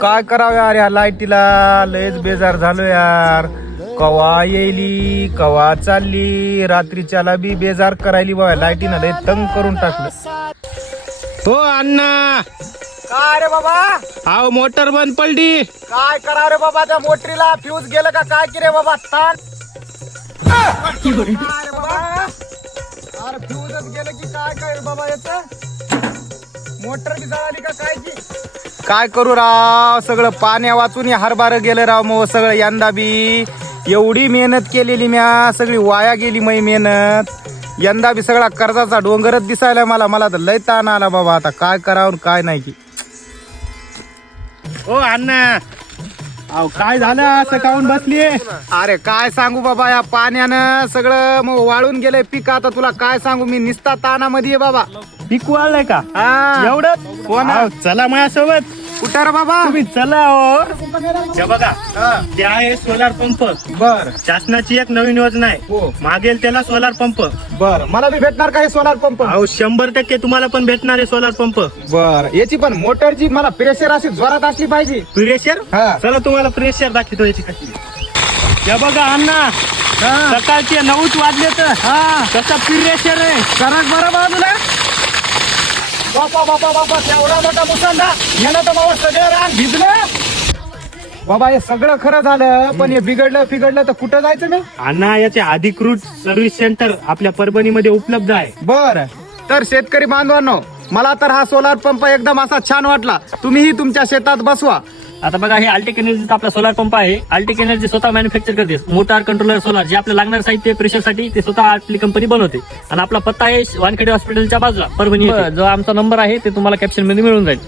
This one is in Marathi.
काय करावं यार, या लाईटीला लयच बेजार झालो यार. कवा येईली कवा चालली, रात्रीच्याला बी बेजार करायली बघा. लाईटीनं लय तंग करून टाकलं. हो अण्णा, काय रे बाबा, अहो मोटर बंद पडली. काय करावं रे बाबा, त्या मोटरीला फ्यूज गेलं का काय की रे बाबा. ताण काय रे बाबा, अरे फ्यूजच गेलं की काय काय रे बाबा, याच मोटर बी जळाली का काय की. काय करू राव, सगळं पाण्या वाचून हरभरा गेलं राव. मग सगळं यंदा बी एवढी मेहनत केलेली म्या, सगळी वाया गेली मै मेहनत. यंदा बी सगळा कर्जाचा डोंगरच दिसायला मला तर लय ताण आला बाबा. आता काय करावं काय नाही की. हो अण्णा, अहो काय झालं असं काऊन बसली? अरे काय सांगू बाबा, या पाण्यानं सगळं मग वाळून गेलंय पीक. आता तुला काय सांगू, मी निस्ता तानामध्ये आहे बाबा. पीक वाळलंय का हा. एवढं? कोण? अहो, चला माझ्यासोबत. कुठं रे बाबा? तुम्ही चला. हो हे बघा, ते आहे सोलार पंप. बर शासनाची एक नवीन योजना आहे. हो. मागेल त्याला सोलार पंप. बर, मला बी भेटणार का हे सोलार पंप? अहो 100% तुम्हाला पण भेटणार आहे सोलार पंप. बर, याची पण मोटरची मला प्रेशर अशी जोरात असली पाहिजे. प्रेशर? हा. चला तुम्हाला प्रेशर दाखवतो याची कशी. हे बघा अण्णा, सकाळचे 9 वाजले तर कसं प्रेशर आहे. सरक बरं बाजूला. बापा बापा बापा, एवढा मोठा मुसंडा यानं तर बाबा सगळं रान भिजलं. बाबा हे सगळं खरं झालं, पण हे बिघडलं तर कुठं जायचं मी? अण्णा, याचे अधिकृत सर्व्हिस सेंटर आपल्या परभणीमध्ये उपलब्ध आहे. बर, तर शेतकरी बांधवांनो, मला तर हा सोलार पंप एकदम असा छान वाटला. तुम्हीही तुमच्या शेतात बसवा. आता बघा, हे अल्टेक एनर्जीचा आपला सोलार पंप आहे. अल्टेक एनर्जी स्वतः मॅन्युफॅक्चर करते मोटार, कंट्रोलर, सोलार जे आपलं लागणार साहित्य प्रेशरसाठी ते स्वतः आपली कंपनी बनवते. आणि आपला पत्ता आहे वानखेडे हॉस्पिटलच्या बाजूला, परभणी. जो आमचा नंबर आहे ते तुम्हाला कॅप्शन मध्ये मिळून जाईल.